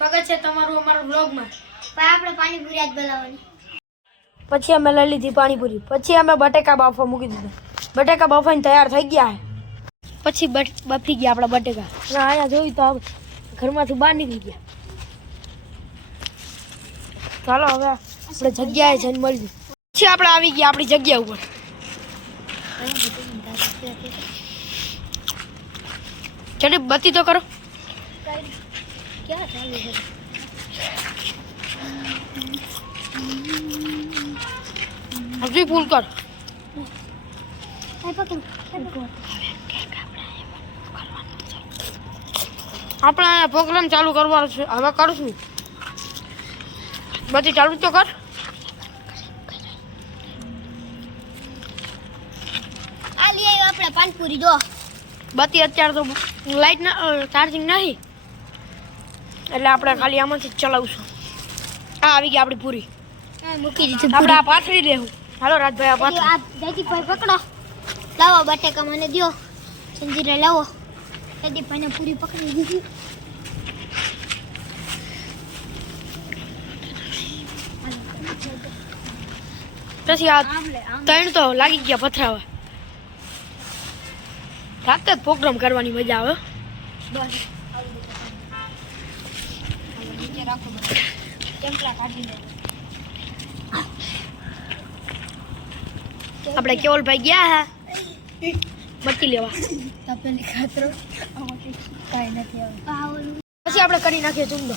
સ્વાગત છે તમારું અમારા બ્લોગમાં પણ આપણે પાણીપુરી આજ બનાવવાની. પછી અમે લઈ લીધી પાણીપુરી. પછી અમે બટેકા બાફવા મૂકી દીધા. બટેકા બાફાઈને તૈયાર થઈ ગયા પછી બફી ગયા આપણા બટેકા. અહીંયા જોયું તો ઘરમાંથી બહાર નીકળી ગયા. ચાલો હવે આપણે જગ્યાએ જઈને મળીએ. પછી આપણે આવી ગયા આપણી જગ્યા ઉપર. ચડી બત્તી તો કરો. ક્યાં ચાલુ છે હજી ફૂલ કર. આપણે પ્રોગ્રામ ચાલુ કરવાનો છે. હવે કરશું. બધી ચાલુ તો કર. આ લઈ આપણે પાનપુરી જો. બત્તી અત્યારે તો લાઈટ ના ચાર્જિંગ નહીં. એટલે આપણે ખાલી આમાંથી ચલાવશું. આ આવી ગઈ આપણી પૂરી. મૂકી દીધી આપણે આ પાથરી દેવું. હાલો રાજભાઈ આ પાથરી. આ જયદીપભાઈ પકડો. લાવો બટેકા મને દો સંજીરે લાવો. જયદીપભાઈને પૂરી પકડી દીધી. પછી આ ત્રણ તો લાગી ગયા પથરાવા. રાતે જ પ્રોગ્રામ કરવાની મજા આવે. બસ. નીચે રાખો કાઢી લે આપણે કેવલભાઈ ગયા હે? બત્તી લેવા. તપેલી ખાતરો. કાંઈ નથી આવતું. પછી આપણે કરી નાખીએ ચૂંદો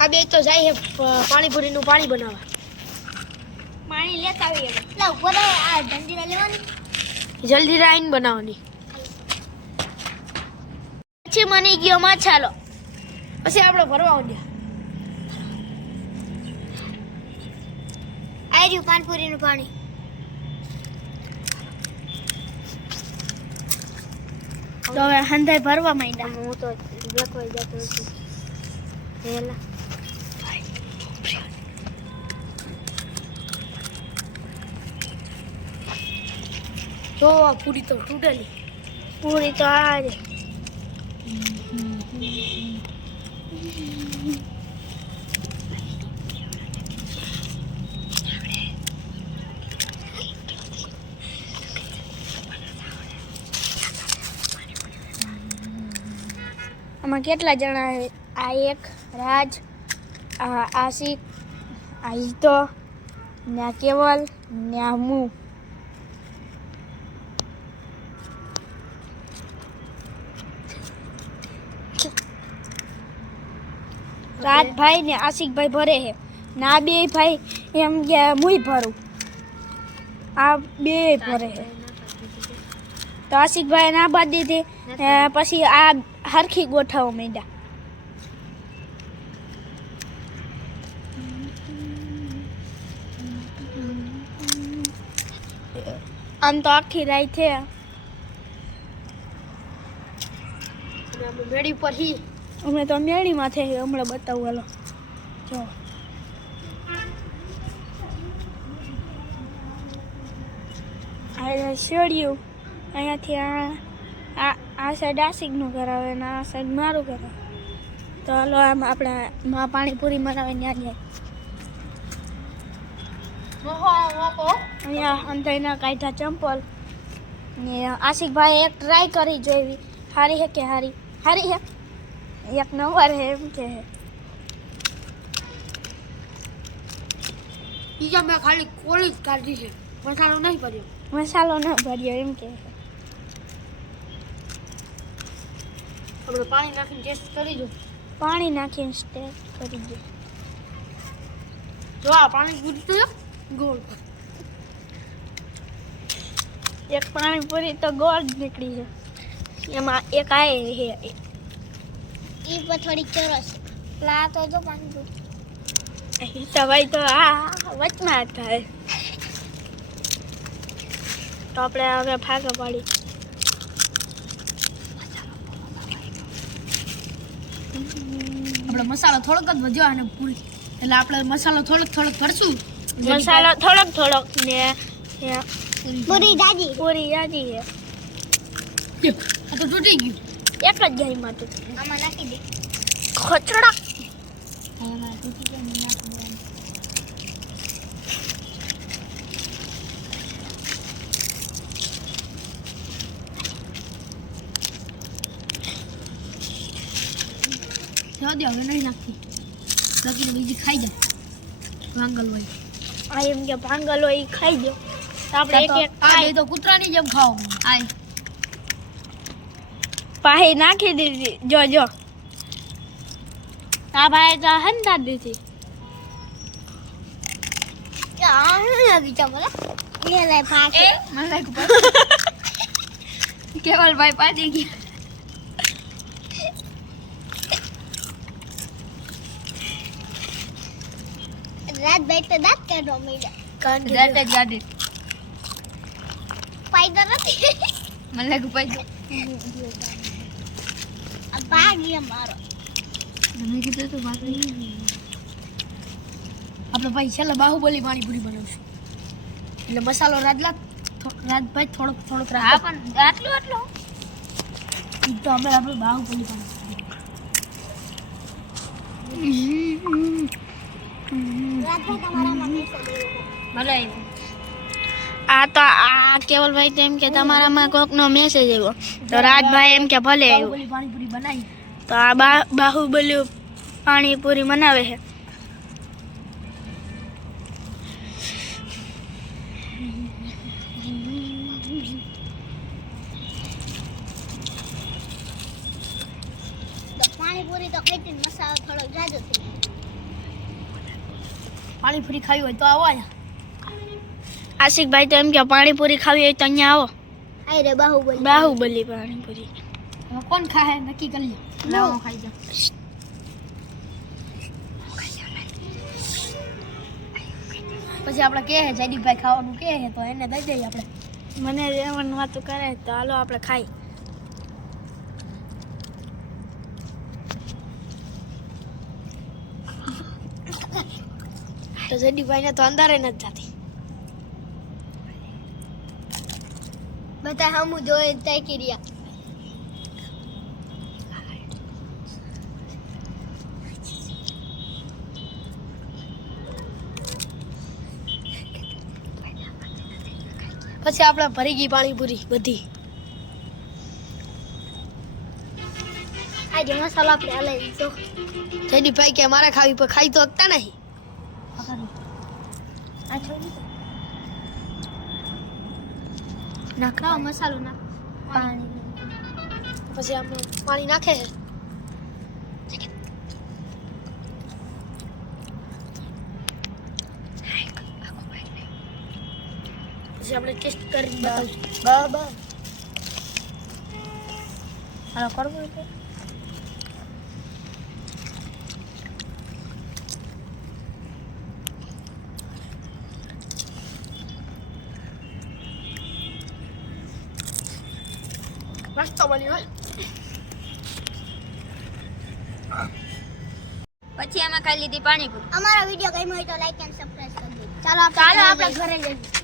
આ બે તો જાય છે પાણીપુરી પાણીપુરીનું પાણી બનાવવા. પાણી લેતા આવીએ. એટલે ઉપર આ જલ્દી લેવાની. જલ્દી રાઈન બનાવવાની. પછી મને ગયો માછાલો પછી આપણે ભરવા ઉડ્યા આવી રહ્યું પાનપુરીનું પાણી. તો હવે હંધાઈ ભરવા માંડ્યા. હું તો લખવાઈ જતો છું પહેલા તો પૂરી તો તૂટેલી. પૂરી તો આ આમાં કેટલા જણા આ એક, રાજ, આ આશિક, આ હિતો ને કેવલ ને આ હું. રાજભાઈ ને આશિકભાઈ ભરે છે. ને આ બે ભાઈ એમ કે મુઈ ભરું. આ બે ભરે છે. તો આશિકભાઈ ના બાદ દીધી. પછી આ હરખી ગોઠવવા માંડ્યા. આમ તો આખી રાઈ છે. મેળી પર હી. અમે તો મેળીમાં છે હમણાં બતાવું હાલો. જો. શેડિયું અહીંયાથી આ આ આ સાઈડ આશિકનું ઘર આવે ને આ સાઈડ મારું ઘર આવે. તો હાલો આમ આપણે માં પાણીપુરી મનાવે ત્યાં જાય અહીંયા અંતરના કાઢ્યા ચંપલ. ને આશિકભાઈ એક ટ્રાય કરી જોઈવી. હારી હે કે હારી? હારી હે? એક નંબર હે એમ કે હે બીજા મેં ખાલી કોળી જ કાઢી છે મસાલો નહીં કર્યો મસાલો ન ભર્યો એમ કે હે. આપણે પાણી નાખીને ટેસ્ટ કરી દો પાણી નાખીને સ્ટેક કરી દે જો આ પાણી પૂરી તો ગોળ એક પાણીપુરી તો ગોળ જ નીકળી છે એમાં એક આ હે એ પર થોડી ચરસ. લા તો જો પાણીપુરી તો તો આ વચમાં હતા તો આપણે હવે ફાંકા પાડી. આપણે મસાલો થોડોક જ વધ્યો અને પૂરી એટલે આપણે મસાલો થોડોક થોડોક ભરશું મસાલો થોડોક થોડોક ને પૂરી દાદી પૂરી દાદી છે. આ તો તૂટી ગયું. એક જ ગાયમાં તો. આમાં નાખી દે. ખચડા. દે હવે નહીં નાખતી બીજી ખાઈ જાય પાંગલ હોય. આ એમ કે ભાંગલ હોય ખાઈ દો. આપણે એક એક આ તો કૂતરાની જેમ ખાવ આય. પાહી નાખી દીધી. જો જો. આ ભાઈ તો હંતા દીધી. કેવલ ભાઈ લાગી છે બોલે એ? લઈ ફાટે એ મને લાગ્યું કેવલભાઈ પાડી ગયા. રાત ભાઈ તો દાંત કાઢવા માંડ્યા. કારણ જ ગાડી. ફાયદો નથી. મને લાગ્યું આ ભાગી અમારો મને કીધું તો વાત આપણે ભાઈ છેલ્લે બાહુબલી પાણીપુરી બનાવશું. એટલે મસાલો રાજલા રાજભાઈ થોડોક થોડોક હા પણ આટલું આટલું? તો અમે આપણે બાહુબલી પાણીપુરી રાત ભાઈ તમારામાં પૈસા દેવો બનાવી આ તો આ કેવલભાઈ તો એમ કે તમારામાં કોકનો મેસેજ આવ્યો. તો રાજભાઈ એમ કે ભલે આવ્યો. પાણીપુરી બનાવી. તો આ બાહુબલી પાણીપુરી બનાવે છે. પાણીપુરી તો કઈ મસાલો થોડો જાજો. થઈ પાણીપુરી ખાવી હોય તો આવો અહીંયા. આશિકભાઈ તો એમ કે પાણીપુરી ખાવી હોય તો અહીંયા આવો. હાય રે બાહુબલી. બાહુબલી પાણીપુરી. કોણ ખાહે? નક્કી કરી લે. હું ખાઈ જાઉં. પછી આપણે કહે છે જયદીપભાઈ ખાવાનું કહે છે તો એને દઈ દઈએ આપણે મને રેવણ વાતું કરે તો હાલો આપણે ખાઈ. તો જયદીપભાઈને તો અંધારે નથી જાતી. બધા હમું જોઈ તાકી રહ્યા. પછી આપણે ભરી ગઈ પાણીપુરી બધી. આજે મસાલો આપણે હલાવી દીધો જયદીપભાઈ કે મારે ખાવી પણ ખાઈ તો શકતા નહીં. આ છોડી દો. નાખ મસાલો નાખ. પાણી પછી આમાં પાણી નાખે છે. પછી આપણે ટેસ્ટ કરી બરાબર હાલો કરવું છે મસ્ત બની હોય પછી અમે ખાઈ લીધી પાણીપુરી. અમારો વીડિયો ગમ્યો હોય તો લાઈક એન્ડ સબસ્ક્રાઇબ કરી દેજો. ચાલો ચાલો ઘરે આપણે ઘરે જઈએ.